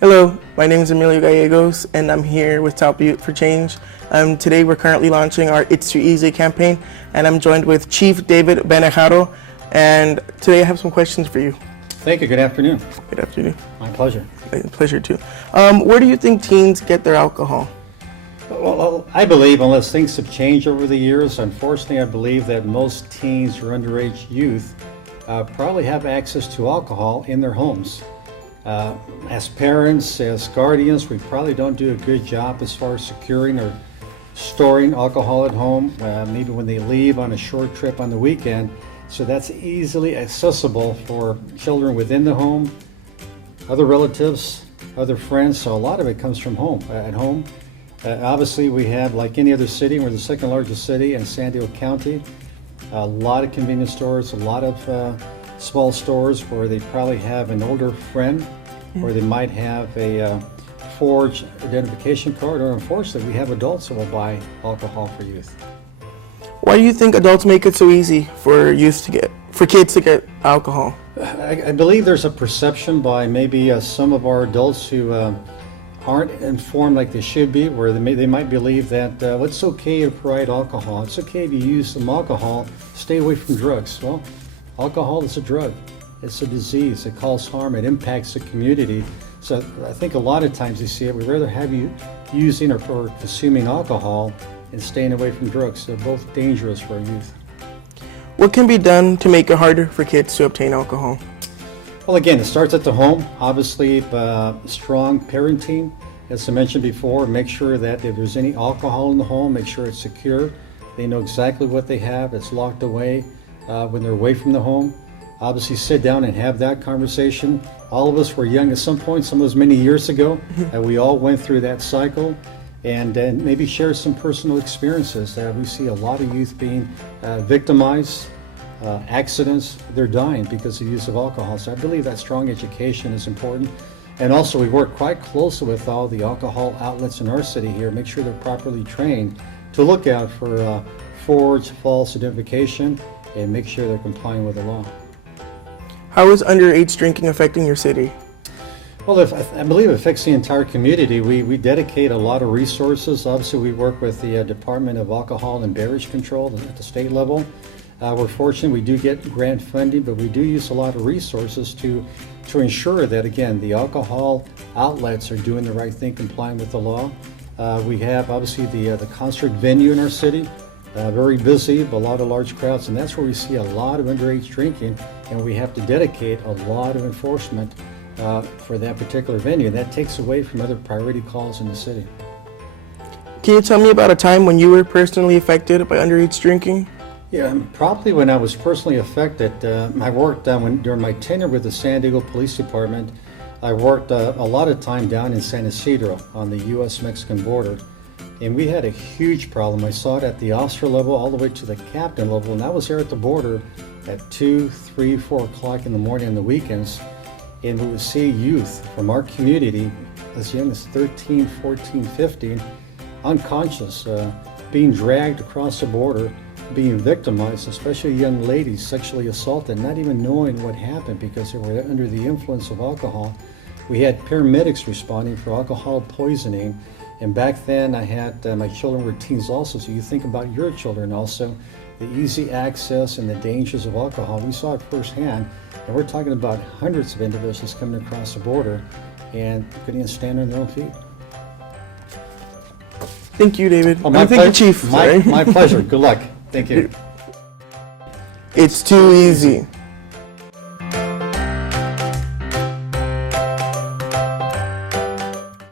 Hello, my name is Emilio Gallegos, and I'm here with Top Youth for Change. Today we're currently launching our ItsTooEasy campaign, and I'm joined with Chief David Bejarano, and today I have some questions for you. Thank you. Good afternoon. Good afternoon. My pleasure. Pleasure too. Where do you think teens get their alcohol? Well, I believe, unless things have changed over the years, unfortunately, I believe that most teens or underage youth probably have access to alcohol in their homes. As parents, as guardians, we probably don't do a good job as far as securing or storing alcohol at home, maybe when they leave on a short trip on the weekend. So that's easily accessible for children within the home, other relatives, other friends. So a lot of it comes from home, at home. Obviously, we have, like any other city, we're the second largest city in San Diego County, a lot of convenience stores, a lot of small stores where they probably have an older friend, or they might have a forged identification card, or unfortunately, we have adults that will buy alcohol for youth. Why do you think adults make it so easy for kids to get alcohol? I believe there's a perception by maybe some of our adults who aren't informed like they should be, where they might believe that it's okay to provide alcohol, it's okay to use some alcohol, stay away from drugs. Well, alcohol is a drug, it's a disease, it causes harm, it impacts the community. So I think a lot of times you see it, we'd rather have you using or consuming alcohol and staying away from drugs. They're both dangerous for our youth. What can be done to make it harder for kids to obtain alcohol? Well, again, it starts at the home. Obviously, strong parenting, as I mentioned before. Make sure that if there's any alcohol in the home, make sure it's secure. They know exactly what they have. It's locked away when they're away from the home. Obviously, sit down and have that conversation. All of us were young at some point, some of us many years ago, and we all went through that cycle. And maybe share some personal experiences. We see a lot of youth being victimized. Accidents, they're dying because of the use of alcohol. So I believe that strong education is important. And also we work quite closely with all the alcohol outlets in our city here, make sure they're properly trained to look out for forged, false identification, and make sure they're complying with the law. How is underage drinking affecting your city? Well, I believe it affects the entire community. We dedicate a lot of resources. Obviously, we work with the Department of Alcohol and Beverage Control at the state level. We're fortunate we do get grant funding, but we do use a lot of resources to ensure that, again, the alcohol outlets are doing the right thing, complying with the law. We have, obviously, the concert venue in our city, very busy, but a lot of large crowds, and that's where we see a lot of underage drinking, and we have to dedicate a lot of enforcement for that particular venue. That takes away from other priority calls in the city. Can you tell me about a time when you were personally affected by underage drinking? Yeah, probably when I was personally affected, I worked during my tenure with the San Diego Police Department. I worked a lot of time down in San Isidro on the U.S.-Mexican border, and we had a huge problem. I saw it at the officer level all the way to the captain level, and I was there at the border at 2, 3, 4 o'clock in the morning on the weekends, and we would see youth from our community as young as 13, 14, 15, unconscious, being dragged across the border, being victimized, especially young ladies sexually assaulted, not even knowing what happened because they were under the influence of alcohol. We had paramedics responding for alcohol poisoning, and back then I had my children were teens also, so you think about your children also, the easy access and the dangers of alcohol. We saw it firsthand, and we're talking about hundreds of individuals coming across the border and couldn't even stand on their own feet. Thank you, David. Oh, thank you, Chief. My pleasure. Good luck. Thank you. It's too easy.